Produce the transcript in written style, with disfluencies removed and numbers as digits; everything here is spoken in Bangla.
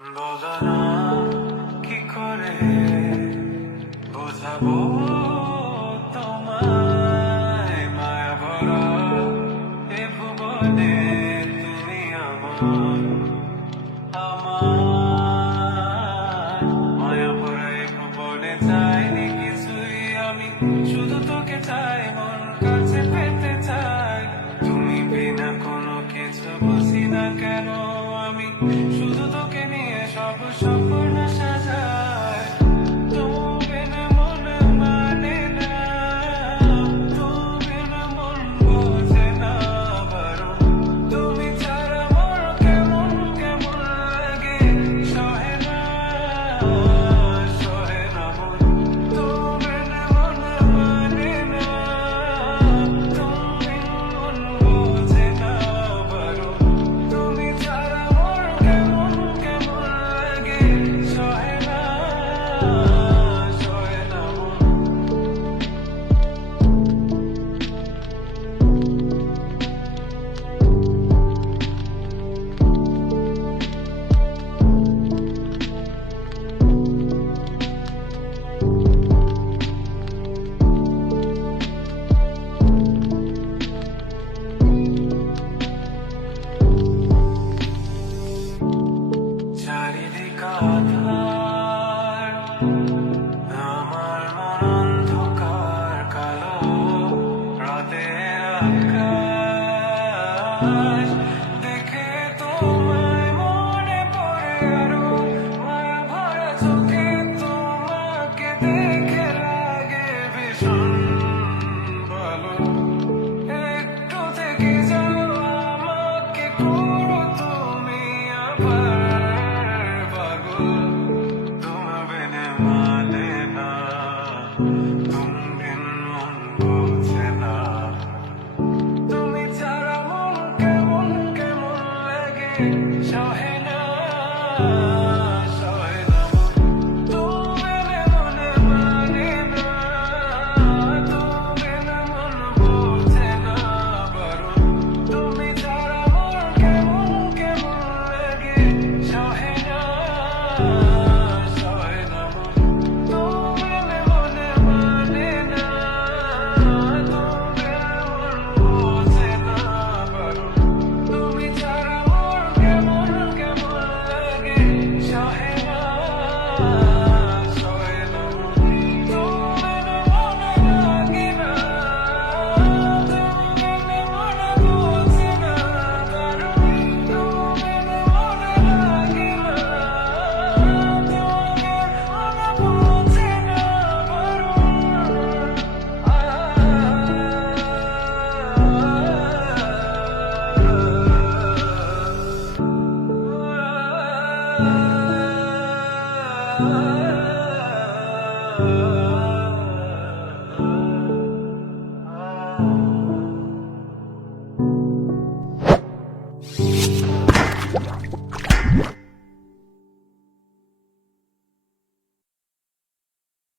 বলো না কি করে বোঝাবো তোমায়, মায়া ভরা এ ভুবনে তুমি আমার আমার মায়া ভরা এ ভুবনে চাইনি কিছুই আমি, শুধু তোকে চাই, মন কাছে পেতে চাই। তুমি বিনা কোনো কিছু বুঝি না কেন আমি, শুধু তোকে নিয়ে সব স্বপ্ন সাজাই। তুমি বিনা মন মানে না, তুমি বিনা মন বোঝে না বারো। তুমি ছাড়া মোর কেমন কেমন লাগে, সহে না সহে না মন। তুমি বিনা মন মানে না, তুমি মন বোঝে না বারো। তুমি ছাড়া মোর কেমন কেমন লাগে, সহে না সহে না মন। চারিদিক আঁধার, আমার মন অন্ধকার কালো, রাতের আকাশ দেখে তোমায় মনে পড়ে আরো, মায়া ভরা চোখে তোমাকে দেখে লাগে ভীষণ ভালো। একটু থেকে যাও আমাকে করো তুমি আবার পাগল। তোমার বিনে মানে না, তুমি বিন মন বোঝে না। তুমি ছাড়া মন কেমন কেমন লাগে, সহে না সহে না মন। তুমি বিনে মনে মানে না, তুমি বিনে মন বোঝে না বারো। তুমি ছাড়া মন কেমন কেমন লাগে, সহে না সহে না মন। তুমি বিনে মনে মানে না, তুমি বিনে মন বোঝে না বারো। তুমি ছাড়া মন কেমন কেমন লাগে, সহে না সহে না মন। তুমি বিনে মনে লাগে না, তুমি বিনে মন বোঝে না বারো। তুমি বিনে মনে লাগে না, তুমি বিনে মনে বোঝে না বারো।